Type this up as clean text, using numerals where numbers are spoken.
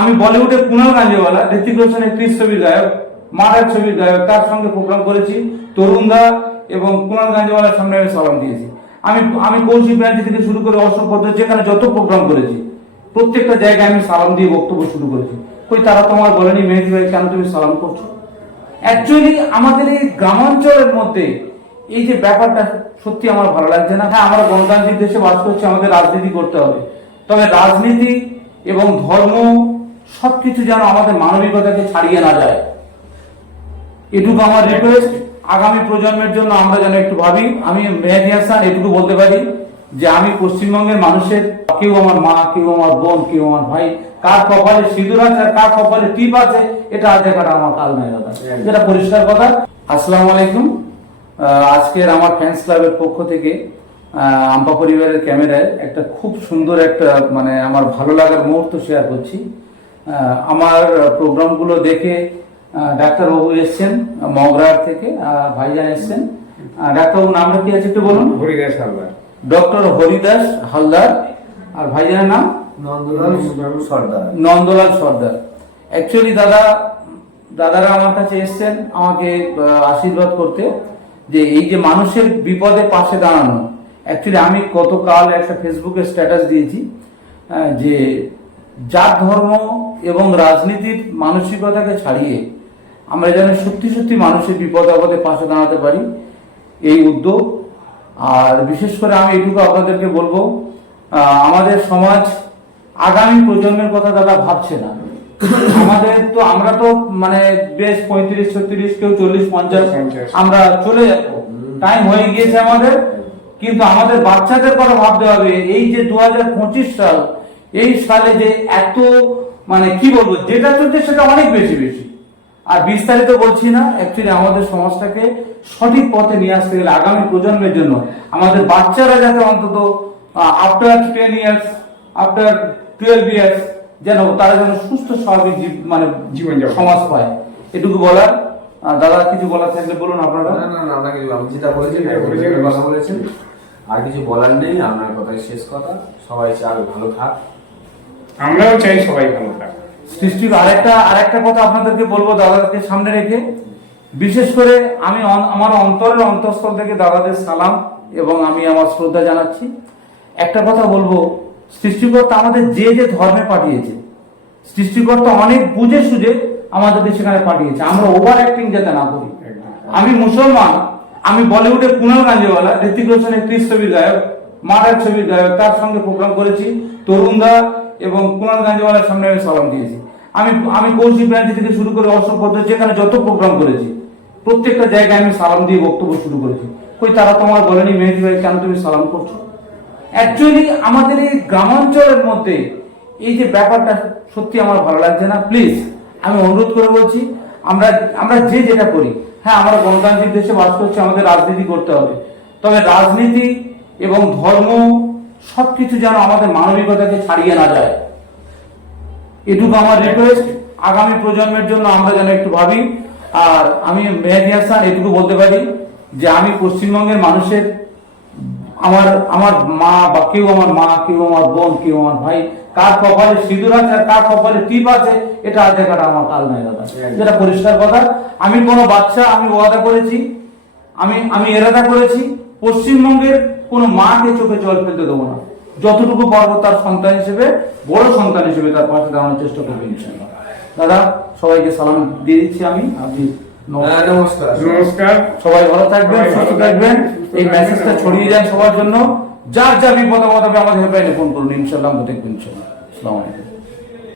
আমি বলিউডে কুনাল গাঞ্জেওয়ালা, ঋতিক রোশনের ক্রিস ছবির গায়ক, মারার ছবির গায়ক, তার সঙ্গে প্রোগ্রাম করেছি। তরুণদা এবং কুনাল গাঞ্জেওয়ালার সামনে আমি সালাম দিয়েছি। আমি কৌশিক ব্যানার্জি থেকে শুরু করে অশোক ভদ্র যেখানে যত প্রোগ্রাম করেছি প্রত্যেকটা জায়গায় আমি সালাম দিয়ে বক্তব্য শুরু করেছি। কই তারা তোমার বলেনি মেহেদী ভাই কেন তুমি সালাম করছো? অ্যাকচুয়ালি আমাদের এই গ্রামাঞ্চলের মধ্যে এই যে ব্যাপারটা সত্যি আমার ভালো লাগছে না। হ্যাঁ, আমরা গণতান্ত্রিক দেশে বাস করছি, আমাদের রাজনীতি করতে হবে, তবে রাজনীতি এবং ধর্ম সবকিছু যেন আমাদের মানবিকতাকে ছাড়িয়ে না যায়, এটুকু আমার রিকোয়েস্ট। আগামী প্রজন্মের জন্য আমরা যেন একটু ভাবি। আমি মেহেদী হাসান এটুকু বলতে পারি যে আমি পশ্চিমবঙ্গের মানুষের, কেউ আমার মা, কেউ আমার বোন, কেউ আমার ভাই, কার কপালে সিঁদুর আছে আর কার কপালে টিপ আছে এটা আজ দেখাটা আমার কাল নাই দাদা, যেটা পরিষ্কার কথা। আসসালামু আলাইকুম। আজকের আমার ফ্যান্স ক্লাবের পক্ষ থেকে আম্পা পরিবারের ক্যামেরায় একটা খুব সুন্দর একটা মানে আমার ভালো লাগার মুহূর্ত শেয়ার করছি। আমার প্রোগ্রামগুলো দেখে ডাক্তারবাবু এসছেন মগরার থেকে, ভাইজান এসছেন। ডাক্তারবাবু নামটা কি আছে একটু বলুন? হরিদাস হালদার। ডক্টর হরিদাস হালদার। আর ভাইজানের নাম নন্দলাল সর্দার। অ্যাকচুয়ালি দাদারা আমার কাছে এসছেন আমাকে আশীর্বাদ করতে, যে এই যে মানুষের বিপদে পাশে দাঁড়ানো। অ্যাকচুয়ালি আমি গতকাল একটা ফেসবুকে স্ট্যাটাস দিয়েছি যে জাত ধর্ম এবং রাজনীতির মানসিকতাকে ছাড়িয়ে আমরা যেন সত্যি সত্যি মানুষের বিপদে আপদে পাশে দাঁড়াতে পারি, এই উদ্যোগ। আর বিশেষ করে আমি এটুকু আপনাদেরকে বলবো, আমাদের সমাজ আগামী প্রজন্মের কথা দাদা ভাবছে না। আমরা তো মানে বেশ 35-36, কেউ 40-50 আমরা চলে যাবো, টাইম হয়ে গিয়েছে আমাদের। কিন্তু আমাদের বাচ্চাদের কথা ভাবতে হবে। এই যে 2025 সাল, এই সালে যে এত মানে কি বলবো, যেটা চলছে সেটা অনেক বেশি। আর বিস্তারিত বলছি না। অ্যাকচুয়ালি আমাদের সমাজটাকে সঠিক পথে নিয়ে আসতে গেলে আগামী প্রজন্মের জন্য আমাদের বাচ্চারা যাতে অন্তত আফটার 10 ইয়ার্স, আফটার 12 ইয়ার্স যেন তারা যেন সুস্থ স্বাভাবিক মানে জীবন সমাজ পায়, এটুকু বলার। দাদা কিছু বলার থাকলে বলুন আপনারা। না, যেটা বলেছেন কথা বলেছেন, আর কিছু বলার নেই। আপনার কথাই শেষ কথা। সবাই চাই ভালো থাক, আমরাও চাই সবাই ভালো থাক। সৃষ্টির আরেকটা কথা আপনাদেরকে বলবো দাদাকে সামনে রেখে। বিশেষ করে আমি আমার অন্তরের অন্তঃস্থল থেকে দাদাদের সালাম এবং আমি আমার শ্রদ্ধা জানাচ্ছি। একটা কথা বলবো, সৃষ্টিকর্তা আমাদের যে যে ধর্মে পাঠিয়েছে, সৃষ্টিকর্তা অনেক বুঝে সুঝে আমাদেরকে সেখানে পাঠিয়েছে। আমরা ওভার অ্যাক্টিং যাতে না করি। আমি মুসলমান, আমি বলিউডে কুনাল গাঞ্জেওয়ালা, ঋতিক রোশনের ক্রিস ছবির গায়ক, মারার ছবির গায়ক, তার সঙ্গে প্রোগ্রাম করেছি। তরুণদা এবং কুনাল গাঞ্জেওয়ালার সামনে আমি সালাম দিয়েছি। আমি কৌশিক ব্যানার্জি থেকে শুরু করে অশোক ভদ্র যেখানে যত প্রোগ্রাম করেছি প্রত্যেকটা জায়গায় আমি সালাম দিয়ে বক্তব্য শুরু করেছি। কই তারা তোমার বলেনি মেহেদী ভাই কেন তুমি সালাম করছো? অ্যাকচুয়ালি আমাদের এই গ্রামাঞ্চলের মধ্যে এই যে ব্যাপারটা সত্যি আমার ভালো লাগছে না। প্লিজ আমি অনুরোধ করে বলছি, আমরা যে যেটা করি, হ্যাঁ আমরা গণতান্ত্রিক দেশে বাস করছি, আমাদের রাজনীতি করতে হবে, তবে রাজনীতি এবং ধর্ম সবকিছু যেন আমাদের মানবিকতাকে ছাড়িয়ে না যায়, এটুকু আমার রিকোয়েস্ট। আগামী প্রজন্মের জন্য আমরা যেন একটু ভাবি। আর আমি মেহেদী হাসান এটুকু বলতে পারি যে আমি পশ্চিমবঙ্গের মানুষের, আমার মা বা কেউ আমার মা, কেউ আমার বোন, কেউ আমার ভাই, কার কপালে সিঁদুর আছে আর কার কপালে টিপ আছে এটা আজ দেখাটা আমার কাল নাই দাদা, যেটা পরিষ্কার কথা। আমি কোনো বাচ্চা, আমি ওয়াদা করেছি, আমি এরাদা করেছি, পশ্চিমবঙ্গের কোনো মাকে চোখে জল ফেলতে দেবো না। যতটুকু পারবো তার সন্তান হিসেবে, বড় সন্তান হিসেবে তার পাশে দাঁড়ানোর চেষ্টা করবো ইনশাআল্লাহ। দাদা সবাইকে সালাম দিয়ে দিচ্ছি আমি। আপনি নমস্কার। সবাই ভালো থাকবেন, সুস্থ থাকবেন। এই মেসেজটা ছড়িয়ে যান সবার জন্য। যার যা বিপদ আপদ হবে আমাদের হেল্পলাইনে ফোন করুন, ইনশাআল্লাহ আমরা দেখবেন। ইনশাআল্লাহ। আসসালামু আলাইকুম।